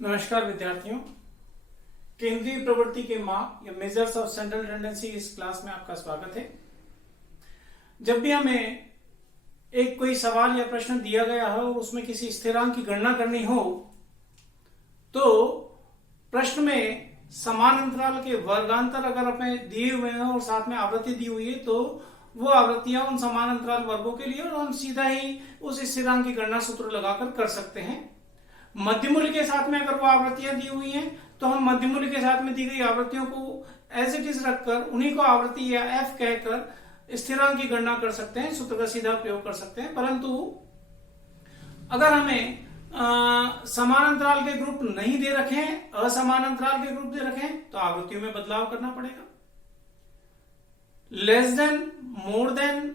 नमस्कार विद्यार्थियों, केंद्रीय प्रवृत्ति के माप या मेजर्स ऑफ सेंट्रल टेंडेंसी इस क्लास में आपका स्वागत है। जब भी हमें एक कोई सवाल या प्रश्न दिया गया हो और उसमें किसी स्थिरांक की गणना करनी हो तो प्रश्न में समान अंतराल के वर्गांतर अगर हमें दिए हुए हैं और साथ में आवृत्ति दी हुई है तो वो आवृत्तियां उन समान अंतराल वर्गों के लिए और हम सीधा ही उस स्थिरांक की गणना सूत्र लगाकर कर सकते हैं। मध्य मूल्य के साथ में अगर वो आवृत्तियां दी हुई हैं तो हम मध्य मूल्य के साथ में दी गई आवृत्तियों को एज इट इज रखकर उन्हीं को आवृत्ति या एफ कहकर स्थिरांक की गणना कर सकते हैं, सूत्र का सीधा प्रयोग कर सकते हैं। परंतु अगर हमें समान अंतराल के ग्रुप नहीं दे रखे हैं, असमान अंतराल के ग्रुप दे रखे हैं तो आवृत्तियों में बदलाव करना पड़ेगा। लेस देन, मोर देन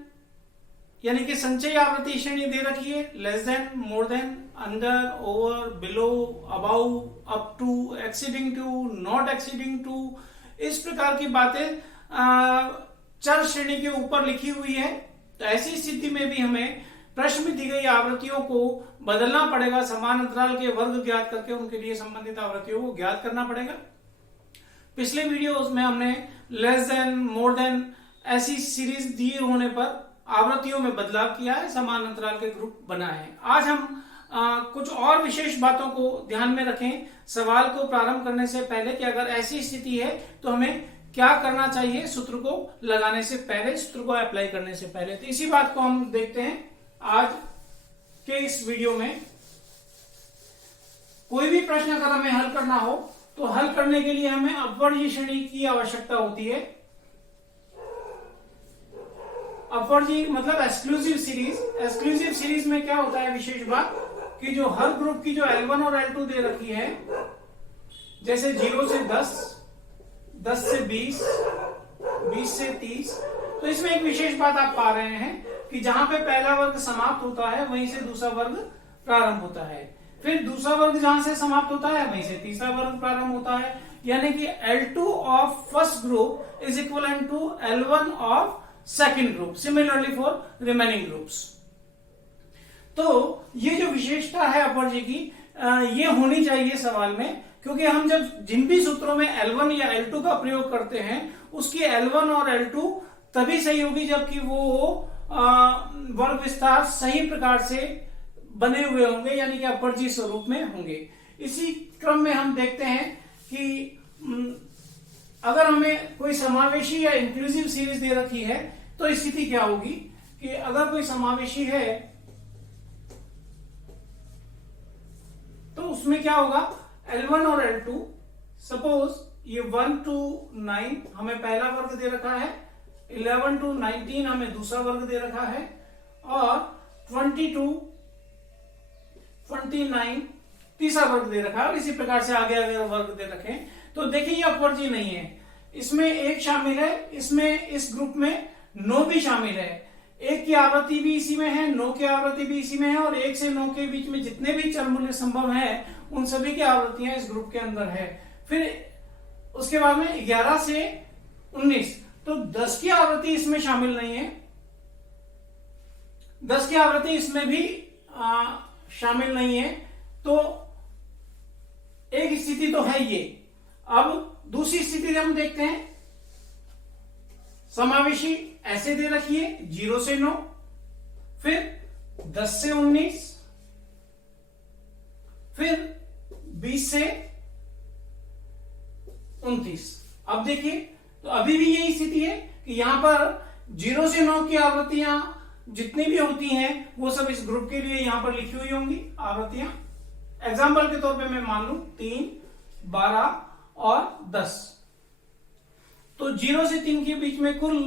यानी कि संचयी आवृत्ति श्रेणी दे रखी है, less than, more than, under, over, below, above, up to, exceeding to, not exceeding to, इस प्रकार की बातें चर श्रेणी के ऊपर लिखी हुई है। तो ऐसी स्थिति में भी हमें प्रश्न में दी गई आवृत्तियों को बदलना पड़ेगा, समान अंतराल के वर्ग ज्ञात करके उनके लिए संबंधित आवृत्तियों को ज्ञात करना पड़ेगा। पिछले वीडियोस में हमने लेस देन, मोर देन ऐसी सीरीज दिए होने पर आवृत्तियों में बदलाव किया है, समान अंतराल के ग्रुप बनाए हैं। आज हम कुछ और विशेष बातों को ध्यान में रखें सवाल को प्रारंभ करने से पहले कि अगर ऐसी स्थिति है तो हमें क्या करना चाहिए सूत्र को लगाने से पहले, सूत्र को अप्लाई करने से पहले। तो इसी बात को हम देखते हैं आज के इस वीडियो में। कोई भी प्रश्न अगर हमें हल करना हो तो हल करने के लिए हमें अपवर्गीय श्रेणी की आवश्यकता होती है। अपवर्गीय मतलब एक्सक्लूसिव सीरीज। एक्सक्लूसिव सीरीज में क्या होता है विशेष बात कि जो हर ग्रुप की जो L1 और L2 दे रखी है, जैसे 0 से 10, 10 से 20, 20 से 30, तो इसमें एक विशेष बात आप पा रहे हैं कि जहां पे पहला वर्ग समाप्त होता है वहीं से दूसरा वर्ग प्रारंभ होता है, फिर दूसरा वर्ग जहां से समाप्त होता है वहीं से तीसरा वर्ग प्रारंभ होता है। यानी कि L2 of first group is equal to L1 of second group, similarly for remaining groups. तो ये जो विशेषता है अपवर्गीय की ये होनी चाहिए सवाल में, क्योंकि हम जब जिन भी सूत्रों में L1 या L2 का प्रयोग करते हैं उसकी L1 और L2 तभी सही होगी जबकि वो वर्ग विस्तार सही प्रकार से बने हुए होंगे, यानी कि अपवर्गीय स्वरूप में होंगे। इसी क्रम में हम देखते हैं कि अगर हमें कोई समावेशी या इंक्लूसिव सीरीज दे रखी है तो स्थिति क्या होगी कि अगर कोई समावेशी है तो उसमें क्या होगा, L1 और L2 सपोज ये 1 to 9 हमें पहला वर्ग दे रखा है, 11 to 19 हमें दूसरा वर्ग दे रखा है और 20 to 29 तीसरा वर्ग दे रखा है और इसी प्रकार से आगे आगे वर्ग दे रखे हैं। तो देखिए ये अपवर्गीय नहीं है, इसमें एक शामिल है, इसमें इस ग्रुप में 9 भी शामिल है, एक की आवृत्ति भी इसी में है, 9 की आवृत्ति भी इसी में है और 1 से 9 के बीच में जितने भी चर मूल्य संभव है उन सभी की आवृत्तियां इस ग्रुप के अंदर है। फिर उसके बाद में 11 से 19, तो 10 की आवृत्ति इसमें शामिल नहीं है, 10 की आवृत्ति इसमें भी शामिल नहीं है। तो एक स्थिति तो है ये। अब दूसरी स्थिति हम देखते हैं, समावेशी ऐसे दे रखी है 0 से 9, फिर 10 से 19, फिर 20 से 29। अब देखिए तो अभी भी यही स्थिति है कि यहां पर 0 से 9 की आवृत्तियां जितनी भी होती हैं वो सब इस ग्रुप के लिए यहां पर लिखी हुई होंगी आवृत्तियां। एग्जाम्पल के तौर पे मैं मान लूं 3, 12 और 10, तो 0 से 3 के बीच में कुल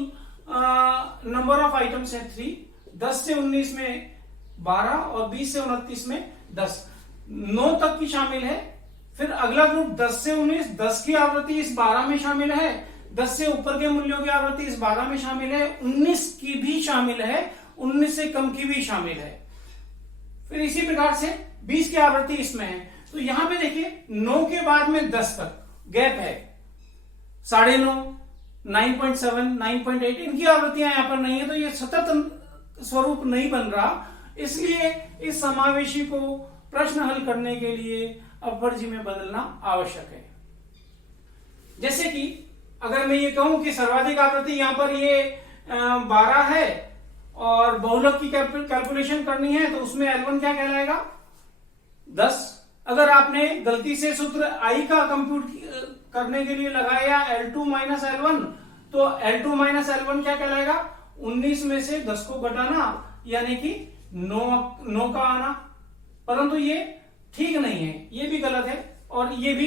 नंबर ऑफ आइटम्स है 3, 10 से 19 में 12 और 20 से 29 में 10, 9 तक की शामिल है। फिर अगला ग्रुप 10 से 19, 10 की आवृत्ति इस 12 में शामिल है, 10 से ऊपर के मूल्यों की आवृत्ति इस 12 में शामिल है, 19 की भी शामिल है, 19 से कम की भी शामिल है। फिर इसी प्रकार से 20 की आवृत्ति इसमें है। तो यहां पे देखिए 9 के बाद में 10 तक गैप है, 9.5, 9.7, 9.8 इनकी आवृत्तियां यहां पर नहीं है, तो ये सतत स्वरूप नहीं बन रहा। इसलिए इस समावेशी को प्रश्न हल करने के लिए अपर जी में बदलना आवश्यक है। जैसे कि अगर मैं ये कहूं कि सर्वाधिक आवृत्ति यहां पर ये 12 है और बहुलक की कैलकुलेशन करनी है तो उसमें L1 क्या कहलाएगा 10। अगर आपने गलती से सूत्र I का कंप्यूट करने के लिए लगाया L2 माइनस L1 तो L2 माइनस L1 क्या कहलाएगा 19 में से 10 को घटाना यानी कि 9 का आना। परंतु ये ठीक नहीं है, ये भी गलत है और ये भी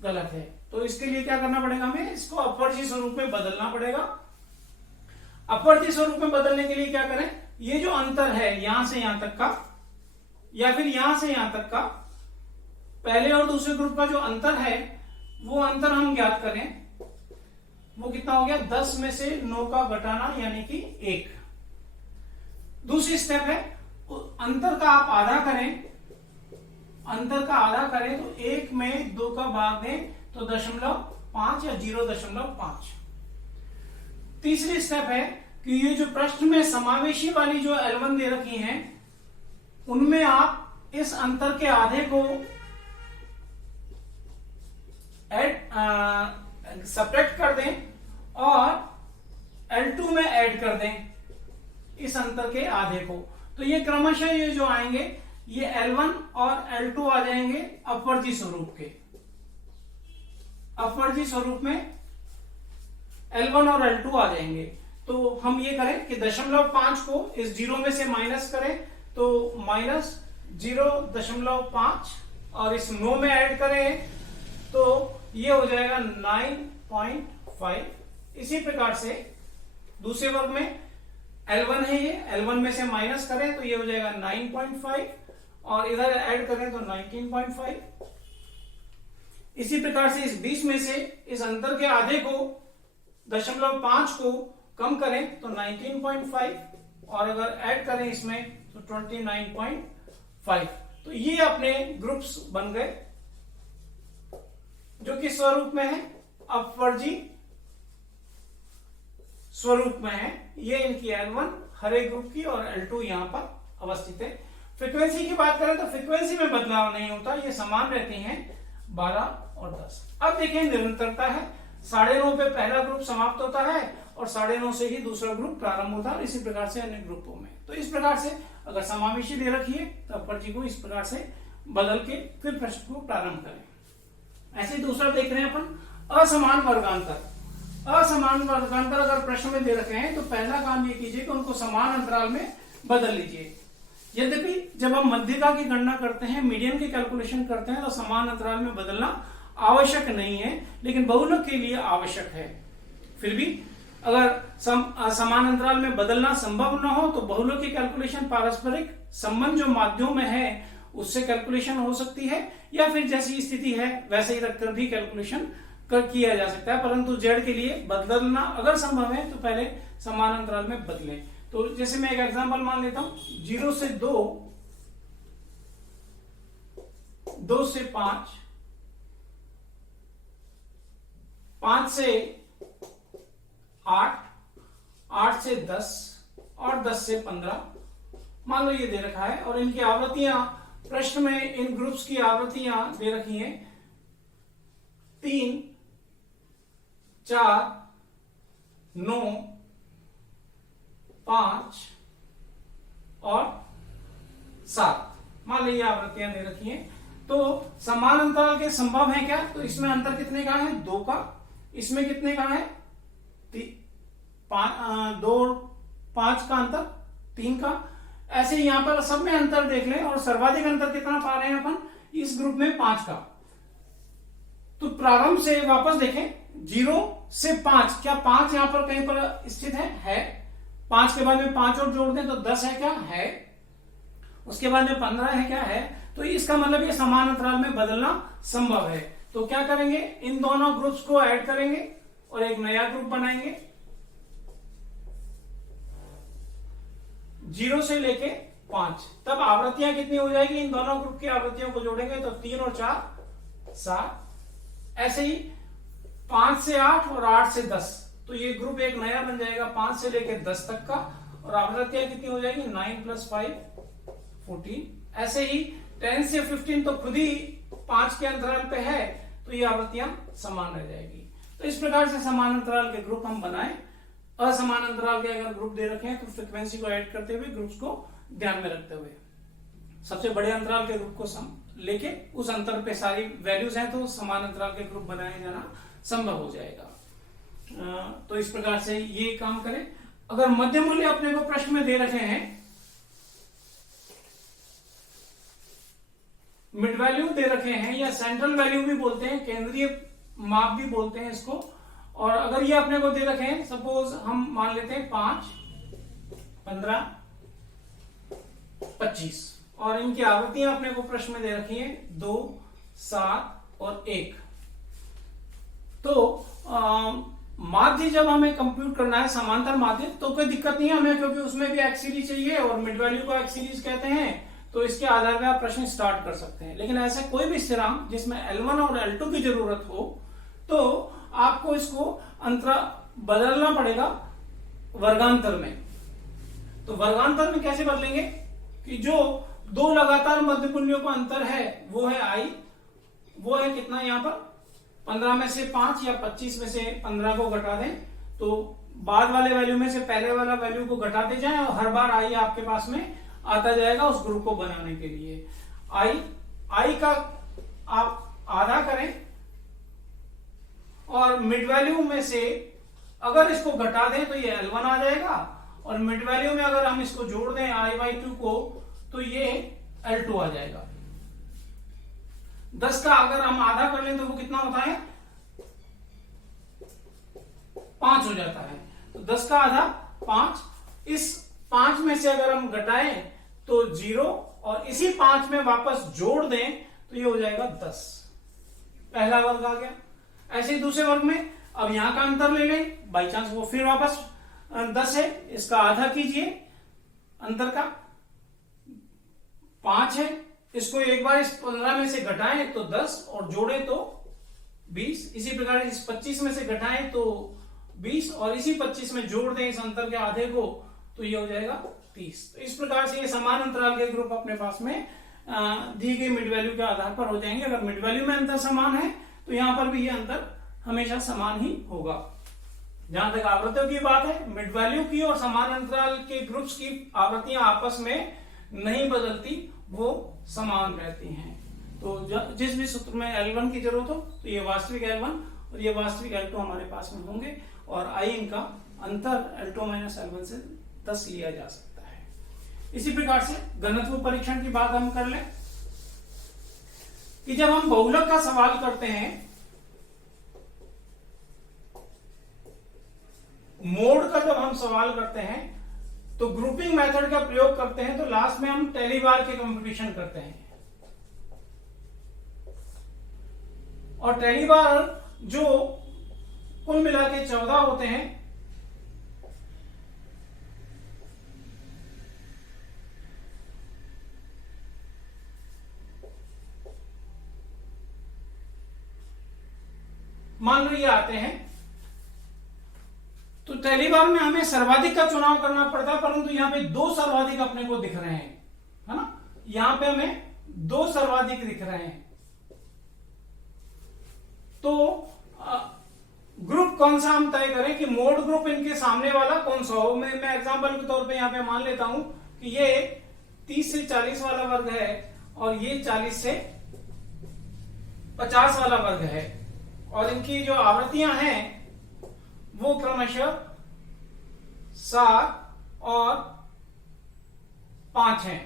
गलत है। तो इसके लिए क्या करना पड़ेगा, हमें इसको अपवर्ती स्वरूप में बदलना पड़ेगा। अपवर्ती स्वरूप में बदलने के लिए क्या करें, ये जो अंतर है यहां से यहां तक का या फिर यहां से यहां तक का पहले और दूसरे ग्रुप का जो अंतर है वो अंतर हम ज्ञात करें। वो कितना हो गया 10 में से 9 का घटाना यानी कि 1। दूसरी स्टेप है अंतर का आप आधा करें, अंतर का आधा करें तो 1 में 2 का भाग दें तो 0.5 या 0.5। तीसरी स्टेप है कि ये जो प्रश्न में समावेशी वाली जो L1 दे रखी हैं उनमें आप इस अंतर के आधे को सब्ट्रैक्ट कर दें और L2 में ऐड कर दें इस अंतर के आधे को। तो ये क्रमशः ये जो आएंगे ये L1 और L2 आ जाएंगे अपवर्ती स्वरूप के। अपवर्ती स्वरूप में L1 और L2 आ जाएंगे। तो हम ये करें कि 0.5 को इस 0 में से माइनस करें तो माइनस 0.5 और इस 9 में ऐड करें तो ये हो जाएगा 9.5। इसी प्रकार से दूसरे वर्ग में L1 है, ये L1 में से माइनस करें तो ये हो जाएगा 9.5 और इधर ऐड करें तो 19.5। इसी प्रकार से इस 20 में से इस अंतर के आधे को 0.5 को कम करें तो 19.5 और अगर ऐड करें इसमें तो 29.5। तो ये अपने ग्रुप्स बन गए जो कि स्वरूप में है, अपवर्जी स्वरूप में है। ये इनकी L1 हर एक ग्रुप की और L2 यहां पर अवस्थित है। फ्रीक्वेंसी की बात करें तो फ्रीक्वेंसी में बदलाव नहीं होता, ये समान रहती हैं 12 और 10। अब देखिए निरंतरता है, 9.5 पे पहला ग्रुप समाप्त होता है और 9.5 से ही दूसरा ग्रुप प्रारंभ होता है, इसी प्रकार से अन्य ग्रुपों में। तो इस प्रकार से अगर समावेशी दे रखी है तो अपवर्जी को इस प्रकार से बदल के फिर प्रश्न को प्रारंभ करें। ऐसे दूसरा देख रहे हैं अपन असमान वर्गांतर। असमान वर्गांतर अगर प्रश्न में दे रखे हैं तो पहला काम ये कीजिए कि उनको समान अंतराल में बदल लीजिए। यद्यपि जब हम मध्यिका की गणना करते हैं, मीडियन की कैलकुलेशन करते हैं तो समान अंतराल में बदलना आवश्यक नहीं है, लेकिन बहुलक के लिए आवश्यक है। फिर भी अगर समान अंतराल में बदलना संभव न हो तो बहुलक की कैलकुलेशन पारस्परिक संबंध जो माध्यम में है उससे कैलकुलेशन हो सकती है, या फिर जैसी स्थिति है वैसे ही रखकर भी कैलकुलेशन किया जा सकता है। परंतु जेड के लिए बदलना अगर संभव है तो पहले समान अंतराल में बदलें। तो जैसे मैं एक एग्जांपल मान लेता हूं, 0 से 2, 2 से 5, 5 से 8, 8 से 10 और 10 से 15 मान लो ये दे रखा है। और इनकी आवृत्तियां प्रश्न में इन ग्रुप्स की आवृत्तियां दे रखी हैं 3, 4, 9, 5 और 7 मान लीजिए आवृत्तियां दे रखी हैं। तो समान अंतराल के संभव है क्या, तो इसमें अंतर कितने का है 2 का, इसमें कितने का है 2 5 का अंतर 3 का। ऐसे यहां पर सब में अंतर देख लें और सर्वाधिक अंतर कितना पा रहे हैं अपन इस ग्रुप में 5 का। तो प्रारंभ से वापस देखें 0 से 5, क्या 5 यहां पर कहीं पर स्थित है 5 के बाद में 5 और जोड़ दें तो 10 है क्या है, उसके बाद में 15 है क्या है। तो इसका मतलब ये समान अंतराल में बदलना संभव है। तो क्या करेंगे, इन दोनों ग्रुप्स को ऐड करेंगे और एक नया ग्रुप बनाएंगे 0 से लेके 5। तब आवृत्तियां कितनी हो जाएगी, इन दोनों ग्रुप की आवृत्तियों को जोड़ेंगे तो 3 और 4 7। ऐसे ही 5 से 8 और 8 से 10, तो ये ग्रुप एक नया बन जाएगा 5 से लेके 10 तक का। और आवृत्तियां कितनी हो जाएगी 9 + 5 14। ऐसे ही 10 से 15 तो खुद ही 5 के अंतराल पे है तो ये आवृत्तियां समान रह जाएगी। तो इस प्रकार से समान अंतराल के ग्रुप हम बनाएं। असमान अंतराल के अगर ग्रुप दे रखे हैं तो फ्रीक्वेंसी को ऐड करते हुए ग्रुप्स को ध्यान में रखते हुए सबसे बड़े अंतराल के ग्रुप को लेके उस अंतर पे सारी वैल्यूज हैं तो समान अंतराल के ग्रुप बनाया जाना संभव हो जाएगा। तो इस प्रकार से ये काम करें। अगर मध्य मूल्य अपने को प्रश्न में दे रखे हैं, मिड वैल्यू दे रखे हैं या सेंट्रल वैल्यू भी बोलते हैं, केंद्रीय माप भी बोलते हैं इसको, और अगर ये अपने को दे रखे हैं, सपोज हम मान लेते हैं 5, 15, 25 और इनकी आवृत्तियां अपने को प्रश्न में दे रखी हैं 2, 7 और 1। तो माध्य जब हमें कंप्यूट करना है समांतर माध्य तो कोई दिक्कत नहीं है हमें, क्योंकि उसमें भी एक्स सीरीज चाहिए और मिड वैल्यू को एक्स सीरीज कहते हैं, तो इसके आधार पर आप प्रश्न स्टार्ट कर सकते हैं। लेकिन ऐसा कोई भी स्थिरांक जिसमें L1 और L2 की जरूरत हो तो आपको इसको अंतरा बदलना पड़ेगा वर्गांतर में। तो वर्गांतर में कैसे बदलेंगे कि जो दो लगातार मध्य मूल्यों का अंतर है वो है I, वो है कितना यहाँ पर 15 में से 5 या 25 में से 15 को घटा दें तो बाद वाले वैल्यू में से पहले वाला वैल्यू को घटाते जाएं और हर बार I आपके पास में आता जाएगा उस ग्रुप को बनाने के लिए। I का आप आधा करें और मिड वैल्यू में से अगर इसको घटा दें तो ये L1 आ जाएगा और मिड वैल्यू में अगर हम इसको जोड़ दें I/2 को तो ये L2 आ जाएगा। 10 का अगर हम आधा कर लें तो वो कितना होता है 5 हो जाता है। तो 10 का आधा 5, इस 5 में से अगर हम घटाएं तो 0 और इसी 5 में वापस जोड़ दें तो ये हो जाएगा 10। पहला वर्ग आ गया। ऐसे ही दूसरे वर्ग में अब यहां का अंतर ले लें, बाई चांस वो फिर वापस 10 है, इसका आधा कीजिए, अंतर का 5 है, इसको एक बार इस 15 में से घटाएं तो 10 और जोड़े तो 20। इसी प्रकार इस 25 में से घटाएं तो 20 और इसी 25 में जोड़ दें इस अंतर के आधे को तो ये हो जाएगा 30। तो इस प्रकार से ये समान अंतराल के ग्रुप अपने पास में दी गई मिड वैल्यू के आधार पर हो जाएंगे। अगर मिड वैल्यू में अंतर समान है तो यहां पर भी ये अंतर हमेशा समान ही होगा। जहां तक आवृत्तियों की बात है, मिड वैल्यू की और समान अंतराल के ग्रुप्स की आवृत्तियां आपस में नहीं बदलती, वो समान रहती हैं। तो जिस भी सूत्र में L1 की जरूरत हो तो ये वास्तविक L1 और ये वास्तविक L2 हमारे पास में होंगे और I इनका अंतर L2 माइनस L1 से 10 लिया जा सकता है। इसी प्रकार से घनत्व परीक्षण की बात हम कर लें कि जब हम बहुलक का सवाल करते हैं, मोड का जब हम सवाल करते हैं तो ग्रुपिंग मेथड का प्रयोग करते हैं तो लास्ट में हम टेली बार के कंपटीशन करते हैं और टेली बार जो कुल मिला के 14 होते हैं, मान लो ये आते हैं तो टेली बार में हमें सर्वाधिक का चुनाव करना पड़ता है, परंतु यहां पे 2 सर्वाधिक अपने को दिख रहे हैं, है ना। यहां पे हमें 2 सर्वाधिक दिख रहे हैं तो ग्रुप कौन सा हम तय करें कि मोड ग्रुप इनके सामने वाला कौन सा हो। मैं एग्जांपल के तौर पे यहां पे मान लेता हूं कि ये 30 से 40 वाला वर्ग है और ये 40 से 50 वाला वर्ग है और इनकी जो आवृत्तियां हैं वो क्रमशः 7 और 5 हैं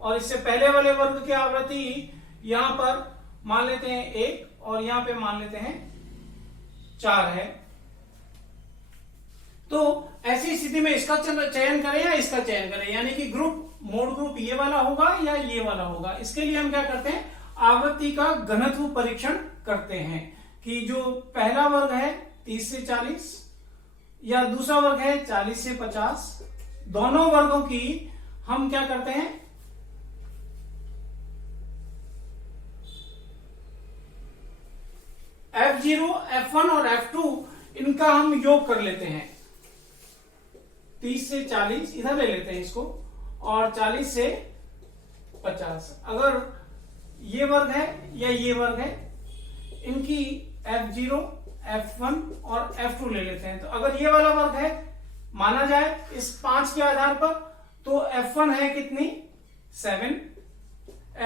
और इससे पहले वाले वर्ग की आवृत्ति यहां पर मान लेते हैं 1 और यहां पे मान लेते हैं 4 है। तो ऐसी स्थिति में इसका चयन करें या इसका चयन करें, यानी कि ग्रुप मोड ग्रुप ये वाला होगा या ये वाला होगा। इसके लिए हम क्या करते हैं, आवृत्ति का घनत्व परीक्षण करते हैं कि जो पहला वर्ग है 30 से 40 या दूसरा वर्ग है 40 से 50, दोनों वर्गों की हम क्या करते हैं, F0, F1 और F2 इनका हम योग कर लेते हैं। 30 से 40 इधर ले लेते हैं इसको और 40 से 50। अगर ये वर्ग है या ये वर्ग है, इनकी F0, F1 और F2 ले लेते हैं। तो अगर ये वाला वर्ग है माना जाए इस 5 के आधार पर, तो F1 है कितनी 7,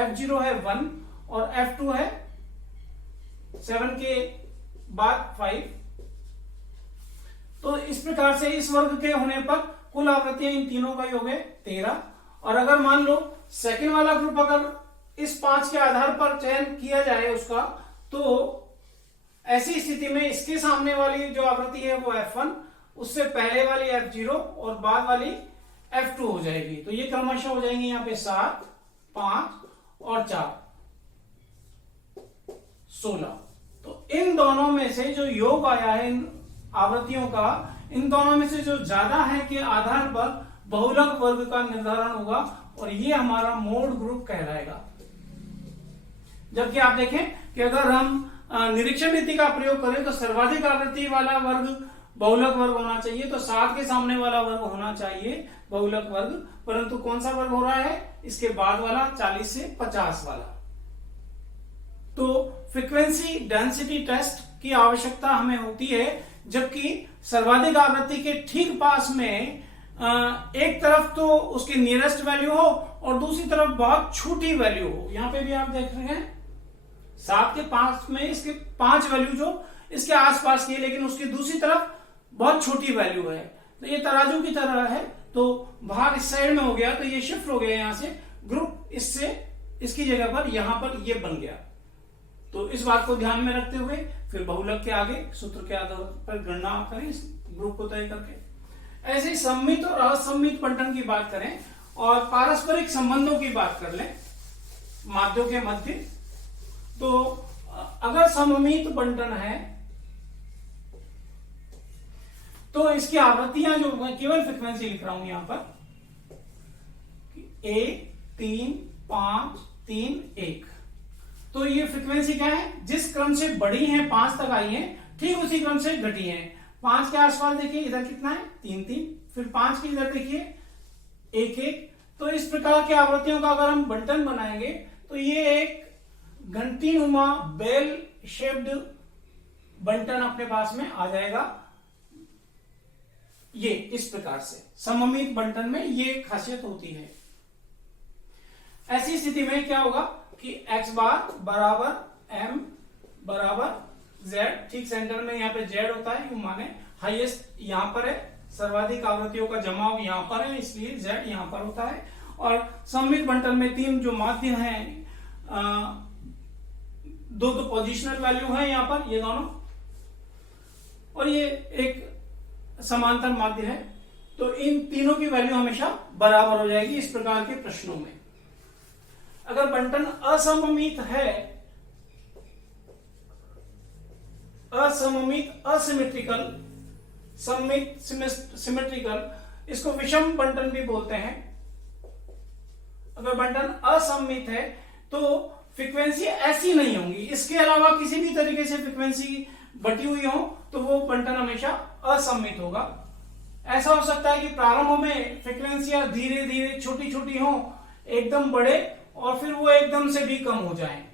F0 है 1 और F2 है 7 के बाद 5। तो इस प्रकार से इस वर्ग के होने पर कुल आवृत्तियां इन तीनों का ही हो गए 13। और अगर मान लो सेकंड वाला ग्रुप अगर इस 5 के आधार पर चयन किया जाए उसका, तो ऐसी स्थिति में इसके सामने वाली जो आवृत्ति है वो F1, उससे पहले वाली F0 और बाद वाली F2 हो जाएगी। तो ये क्रमशः हो जाएंगे यहाँ पे 7, 5 और 4, 16। तो इन दोनों में से जो योग आया है इन आवृत्तियों का, इन दोनों में से जो ज्यादा है के आधार पर बहुलक वर्ग का निर्धारण होगा और ये हमारा मोड ग्रुप कहलाएगा। जबकि आप देखें कि अगर हम निरीक्षण रीति का प्रयोग करें तो सर्वाधिक आवृत्ति वाला वर्ग बहुलक वर्ग होना चाहिए, तो 7 के सामने वाला वर्ग होना चाहिए बहुलक वर्ग, परंतु कौन सा वर्ग हो रहा है इसके बाद वाला 40 से 50 वाला। तो फ्रीक्वेंसी डेंसिटी टेस्ट की आवश्यकता हमें होती है जबकि सर्वाधिक आवृत्ति के ठीक पास में एक तरफ तो उसकी नियरेस्ट वैल्यू हो और दूसरी तरफ बहुत छोटी वैल्यू हो। यहां पे भी आप देख रहे हैं 7 के पास में इसके 5 वैल्यू जो इसके आसपास की है, लेकिन उसकी दूसरी तरफ बहुत छोटी वैल्यू है। तो ये तराजू की तरह है, तो भाग इस साइड में हो गया तो ये शिफ्ट हो गया, यहां से ग्रुप इससे इसकी जगह पर यहां पर ये बन गया। तो इस बात को ध्यान में रखते हुए फिर बहुलक के आगे सूत्र के आधार पर गणना करें इस ग्रुप को तय करके। ऐसे ही सममित और असममित बंटन की बात करें और पारस्परिक संबंधों की बात कर लें माध्यों के मध्य। तो अगर सममित बंटन है तो इसकी आवृत्तियां जो मैं केवल फ्रीक्वेंसी लिख रहा हूं यहां पर 1, 3, 5, 3, 1। तो ये फ्रीक्वेंसी क्या है, जिस क्रम से बढ़ी है 5 तक आई है ठीक उसी क्रम से घटी है। 5 के आसपास देखिए इधर कितना है 3, 3, फिर 5 के इधर देखिए 1, 1। तो इस प्रकार की आवृत्तियों का अगर हम बंटन बनाएंगे तो ये एक घंटीनुमा बेल शेप्ड बंटन अपने पास में आ जाएगा। ये इस प्रकार से सममित बंटन में ये खासियत होती है। ऐसी स्थिति में क्या होगा कि x बार बराबर m बराबर z, ठीक सेंटर में यहाँ पे z होता है, माने हाईएस्ट यहाँ पर है, सर्वाधिक आवृत्तियों का जमाव यहाँ पर है इसलिए z यहाँ पर होता है। और सममित बंटन में 3 जो माध्य हैं, 2 तो पोजिशनल वैल्यू है यहाँ पर ये दोनों, और ये एक समांतर माध्य है। तो इन तीनों की वैल्यू हमेशा बराबर हो जाएगी इस प्रकार के प्रश्नों में। अगर बंटन असममित है, असममित असिमेट्रिकल, सममित सिमेट्रिकल, इसको विषम बंटन भी बोलते हैं। अगर बंटन असममित है तो फ्रीक्वेंसी ऐसी नहीं होंगी, इसके अलावा किसी भी तरीके से फ्रीक्वेंसी बटी हुई हो तो वो बंटन हमेशा असममित होगा। ऐसा हो सकता है कि प्रारंभ में फ्रीक्वेंसियां धीरे धीरे छोटी छोटी हो, एकदम बड़े और फिर वो एकदम से भी कम हो जाएं।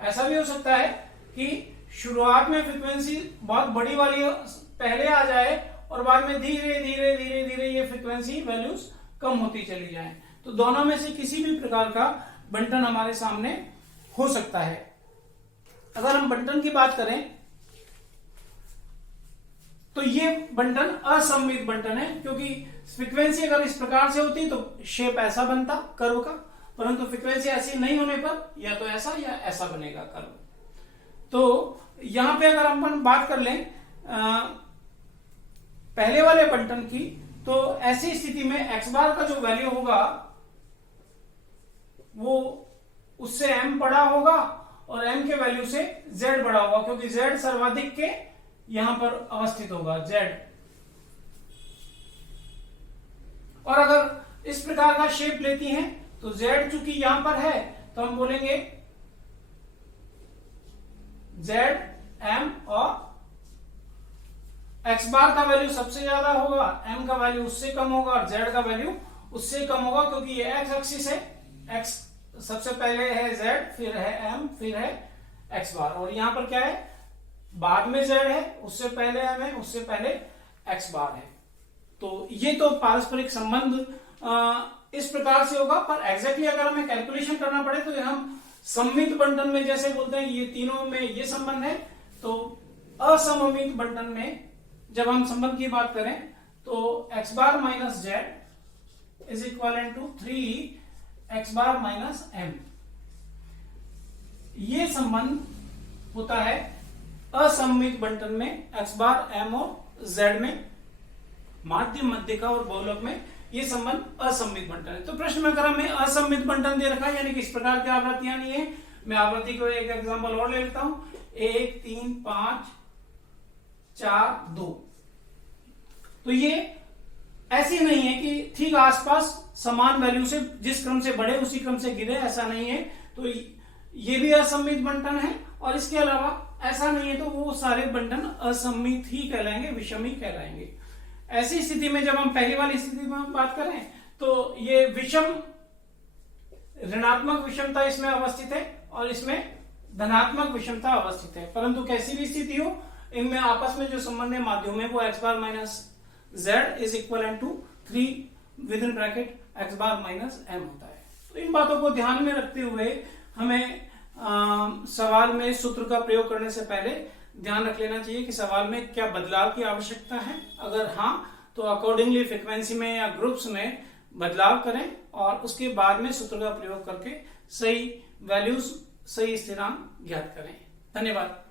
ऐसा भी हो सकता है कि शुरुआत में फ्रीक्वेंसी बहुत बड़ी वाली पहले आ जाए और बाद में धीरे धीरे धीरे धीरे ये फ्रीक्वेंसी वैल्यूज कम होती चली जाएं। तो दोनों में से किसी भी प्रकार का बंटन हमारे सामने हो सकता है। अगर हम बंटन की बात करें तो ये बंटन असममित बंटन है, क्योंकि फ्रीक्वेंसी अगर इस प्रकार से होती तो शेप ऐसा बनता कर्व का, परंतु फ्रीक्वेंसी ऐसी नहीं होने पर या तो ऐसा या ऐसा बनेगा कर्व। तो यहां पे अगर हम बात कर लें पहले वाले बंटन की, तो ऐसी स्थिति में x बार का जो वैल्यू होगा वो उससे m बड़ा होगा और m के वैल्यू से z बड़ा होगा, क्योंकि z सर्वाधिक के यहां पर अवस्थित होगा z। और अगर इस प्रकार का शेप लेती हैं तो z चूंकि यहां पर है तो हम बोलेंगे z m और x बार का वैल्यू सबसे ज्यादा होगा, m का वैल्यू उससे कम होगा और z का वैल्यू उससे कम होगा, क्योंकि ये x एक्सिस है, x सबसे पहले है z, फिर है m, फिर है x बार, और यहां पर क्या है, बाद में z है, उससे पहले m है, उससे पहले x बार है। तो ये तो पारस्परिक संबंध इस प्रकार से होगा, पर एग्जैक्टली अगर हमें कैलकुलेशन करना पड़े तो हम सममित बंटन में जैसे बोलते हैं ये तीनों में ये संबंध है, तो असममित बंटन में जब हम संबंध की बात करें तो x bar minus Z is equal to 3x bar minus m। ये संबंध होता है असममित बंटन में, x बार m और z में, माध्यम, मध्यिका और बहुलक में ये संबंध असममित बंटन है। तो प्रश्न में अगर हमें असममित बंटन दे रखा है, यानी कि इस प्रकार की आवृत्तियां नहीं है, मैं आवृत्ति को एक एग्जांपल और ले लेता हूं, 1 3 5 4 2। तो ये ऐसी नहीं है कि ठीक आसपास समान वैल्यू से जिस क्रम से बढ़े उसी क्रम से गिरे, ऐसा नहीं है। तो ये भी असममित बंटन है, और इसके अलावा ऐसा नहीं है तो वो सारे बंटन असममित ही कहलाएंगे, विषम ही कहलाएंगे। ऐसी स्थिति में जब हम पहली वाली स्थिति में बात करें तो ये विषम, ऋणात्मक विषमता इसमें अवस्थित है और इसमें धनात्मक विषमता अवस्थित है। परंतु कैसी भी स्थिति हो, इनमें आपस में जो संबंध है माध्यम में वो x bar minus Z is equal to 3 within bracket x bar minus m होता है। तो इन बातों को ध्यान में रखते हुए हमें सवाल में सूत्र का प्रयोग करने से पहले ध्यान रख लेना चाहिए कि सवाल में क्या बदलाव की आवश्यकता है। अगर हाँ, तो अकॉर्डिंगली फ्रीक्वेंसी में या ग्रुप्स में बदलाव करें और उसके बाद में सूत्र का प्रयोग करके सही वैल्यूज, सही स्थिरांक ज्ञात करें। धन्यवाद।